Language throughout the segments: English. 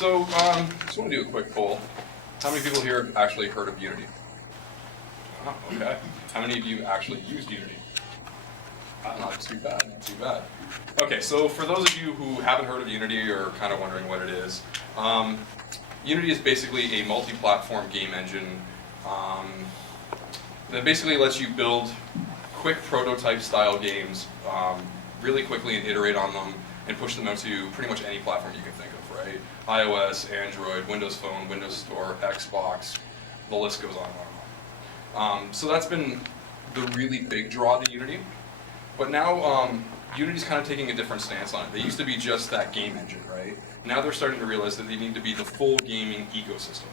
So, just want to do a quick poll. How many people here have actually heard of Unity? Oh, okay. How many of you actually used Unity? Not too bad, not too bad. Okay, so for those of you who haven't heard of Unity or kind of wondering what it is, Unity is basically a multi-platform game engine that basically lets you build quick prototype-style games really quickly and iterate on them and push them out to pretty much any platform you can think of, right? iOS, Android, Windows Phone, Windows Store, Xbox, the list goes on and on. So that's been the really big draw to Unity. But now Unity's kind of taking a different stance on it. They used to be just that game engine, right? Now they're starting to realize that they need to be the full gaming ecosystem.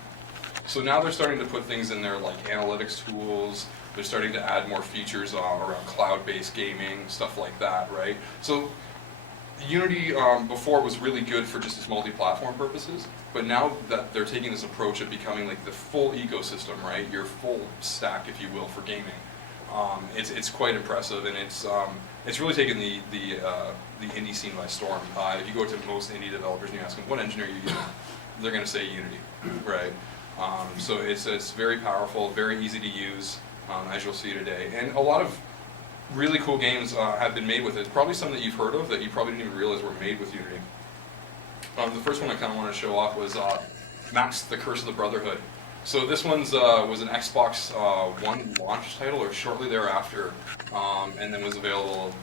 So now they're starting to put things in there like analytics tools. They're starting to add more features around cloud-based gaming, stuff like that, right? So Unity before was really good for just its multi-platform purposes, but now that they're taking this approach of becoming like the full ecosystem, right? Your full stack, if you will, for gaming. It's quite impressive, and it's really taken the indie scene by storm. If you go to most indie developers and you ask them what engine are you using, they're going to say Unity, right? So it's very powerful, very easy to use, as you'll see today, and a lot of really cool games have been made with it. Probably some that you've heard of that you probably didn't even realize were made with Unity. The first one I kind of want to show off was Max: The Curse of the Brotherhood. So this one's was an Xbox One launch title, or shortly thereafter, and then was available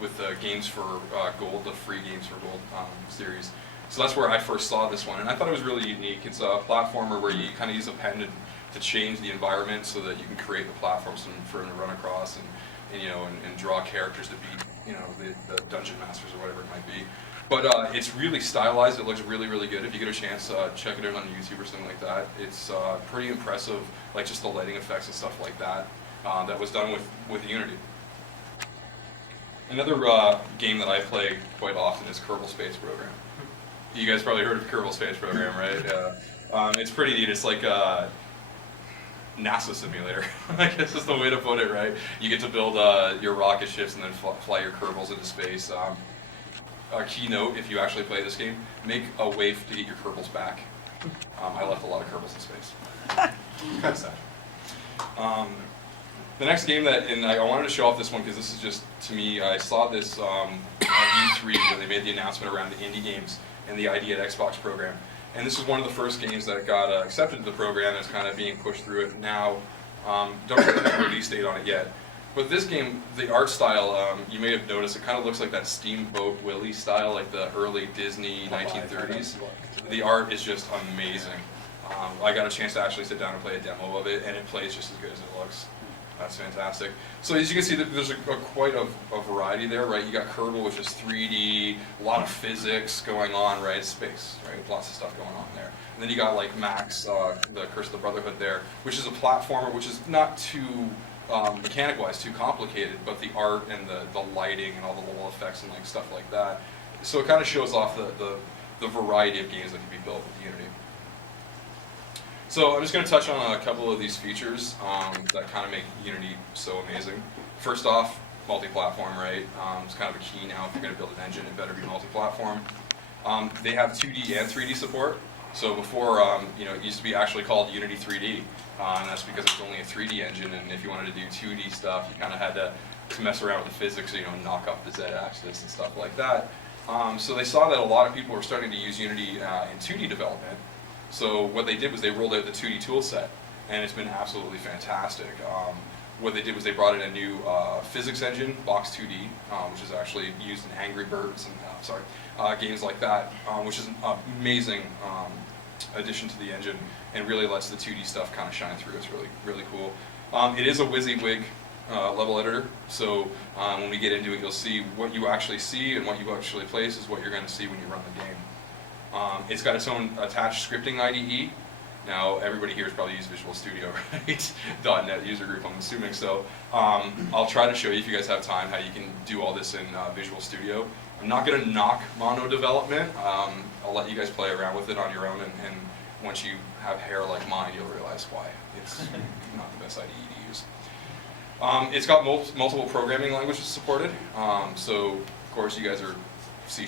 with the games for Gold, the free games for Gold series. So that's where I first saw this one, and I thought it was really unique. It's a platformer where you kind of use a pen to change the environment so that you can create the platforms for them to run across, and draw characters to be the dungeon masters or whatever it might be. But it's really stylized. It looks really, really good. If you get a chance, check it out on YouTube or something like that. It's pretty impressive, like just the lighting effects and stuff like that. That was done with Unity. Another game that I play quite often is Kerbal Space Program. You guys probably heard of Kerbal Space Program, right? It's pretty neat. It's like a NASA simulator, I guess is the way to put it, right? You get to build your rocket ships and then fly your Kerbals into space. A keynote, if you actually play this game, make a way to get your Kerbals back. I left a lot of Kerbals in space. Kind of sad. The next game and I wanted to show off this one because this is just, to me, I saw this at E3 when they made the announcement around the indie games and the ID at Xbox program. And this is one of the first games that got accepted to the program and is kind of being pushed through it now. Don't really have a release date on it yet. But this game, the art style, you may have noticed, it kind of looks like that Steamboat Willie style, like the early Disney 1930s. The art is just amazing. I got a chance to actually sit down and play a demo of it, and it plays just as good as it looks. That's fantastic. So as you can see, there's quite a variety there, right? You got Kerbal, which is 3D, a lot of physics going on, right? It's space, right? Lots of stuff going on there. And then you got like Max, the Curse of the Brotherhood there, which is a platformer, which is not too mechanic-wise too complicated, but the art and the lighting and all the little effects and like stuff like that. So it kind of shows off the variety of games that can be built with Unity. So I'm just going to touch on a couple of these features that kind of make Unity so amazing. First off, multi-platform, right? It's kind of a key now. If you're going to build an engine, it better be multi-platform. They have 2D and 3D support. So before, it used to be actually called Unity 3D, and that's because it's only a 3D engine. And if you wanted to do 2D stuff, you kind of had to mess around with the physics, knock up the Z-axis and stuff like that. So they saw that a lot of people were starting to use Unity in 2D development. So what they did was they rolled out the 2D tool set, and it's been absolutely fantastic. What they did was they brought in a new physics engine, Box 2D, which is actually used in Angry Birds and games like that, which is an amazing addition to the engine and really lets the 2D stuff kind of shine through. It's really, really cool. It is a Wysiwyg level editor, so when we get into it, you'll see what you actually see and what you actually place is what you're going to see when you run the game. It's got its own attached scripting IDE. Now, everybody here has probably used Visual Studio, right? .NET user group, I'm assuming. So I'll try to show you, if you guys have time, how you can do all this in Visual Studio. I'm not going to knock mono development. I'll let you guys play around with it on your own, and once you have hair like mine, you'll realize why it's not the best IDE to use. It's got multiple programming languages supported. So, of course, you guys are C#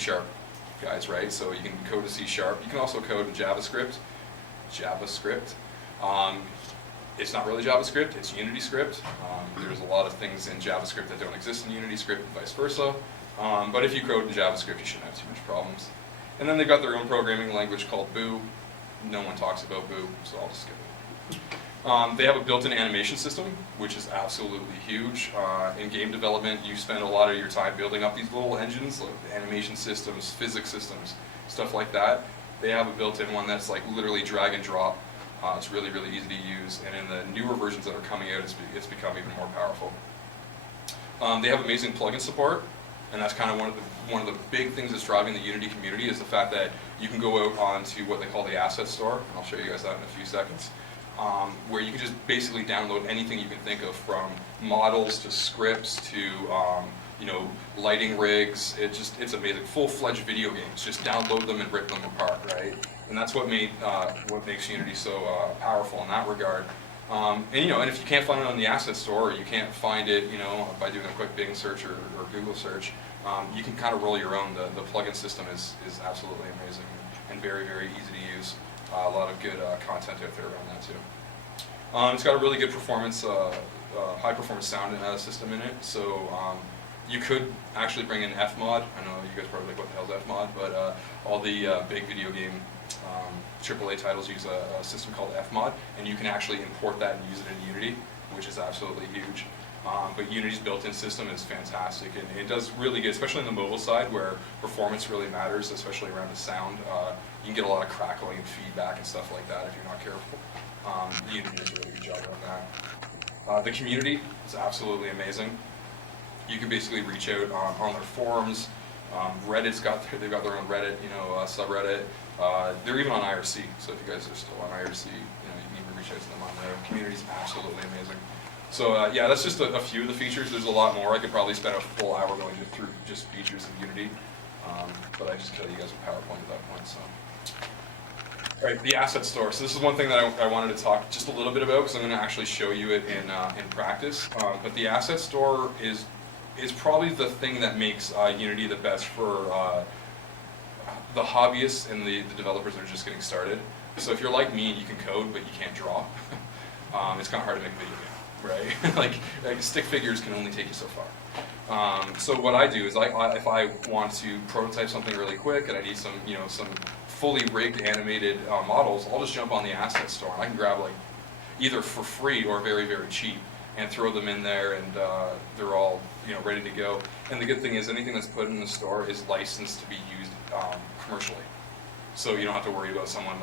guys, right? So you can code in C#. You can also code in JavaScript. It's not really JavaScript, it's Unity script. There's a lot of things in JavaScript that don't exist in Unity script and vice versa. But if you code in JavaScript, you shouldn't have too much problems. And then they've got their own programming language called Boo. No one talks about Boo, so I'll just skip it. They have a built-in animation system, which is absolutely huge. In game development, you spend a lot of your time building up these little engines, like animation systems, physics systems, stuff like that. They have a built-in one that's like literally drag and drop. It's really, really easy to use, and in the newer versions that are coming out, it's become even more powerful. They have amazing plugin support, and that's kind of one of the big things that's driving the Unity community is the fact that you can go out onto what they call the asset store, and I'll show you guys that in a few seconds, where you can just basically download anything you can think of, from models to scripts to lighting rigs. It's amazing. Full-fledged video games. Just download them and rip them apart, right? And that's what makes Unity so powerful in that regard. And if you can't find it on the asset store, or you can't find it, by doing a quick Bing search or Google search, you can kind of roll your own. The plugin system is absolutely amazing and very, very easy to use. A lot of good content out there around that too. It's got a really good performance, high performance sound system in it. So you could actually bring in Fmod. I know you guys probably like, what the hell's Fmod, but all the big video game AAA titles use a system called Fmod, and you can actually import that and use it in Unity, which is absolutely huge. But Unity's built-in system is fantastic, and it does really good, especially on the mobile side where performance really matters, especially around the sound. You can get a lot of crackling and feedback and stuff like that if you're not careful. Unity does a really good job on that. The community is absolutely amazing. You can basically reach out on their forums. Reddit's they've got their own Reddit, subreddit. They're even on IRC, so if you guys are still on IRC, you can even reach out to them on there. The community's absolutely amazing. So yeah, that's just a few of the features. There's a lot more. I could probably spend a full hour going through just features of Unity, but I just killed you guys with PowerPoint at that point. So, all right, the asset store. So this is one thing that I wanted to talk just a little bit about, because I'm going to actually show you it in practice. But the asset store is probably the thing that makes Unity the best for the hobbyists and the developers that are just getting started. So if you're like me and you can code but you can't draw, it's kind of hard to make a video game, right? like stick figures can only take you so far. So what I do is if I want to prototype something really quick and I need some fully rigged animated models, I'll just jump on the asset store and I can grab either for free or very, very cheap and throw them in there, and they're all ready to go. And the good thing is anything that's put in the store is licensed to be used commercially. So you don't have to worry about someone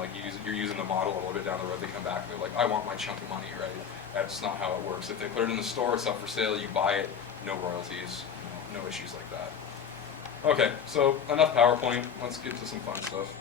you're using the model a little bit down the road, they come back and they're like, I want my chunk of money, right? That's not how it works. If they put it in the store, it's up for sale, you buy it, no royalties, no issues like that. Okay, so enough PowerPoint, let's get to some fun stuff.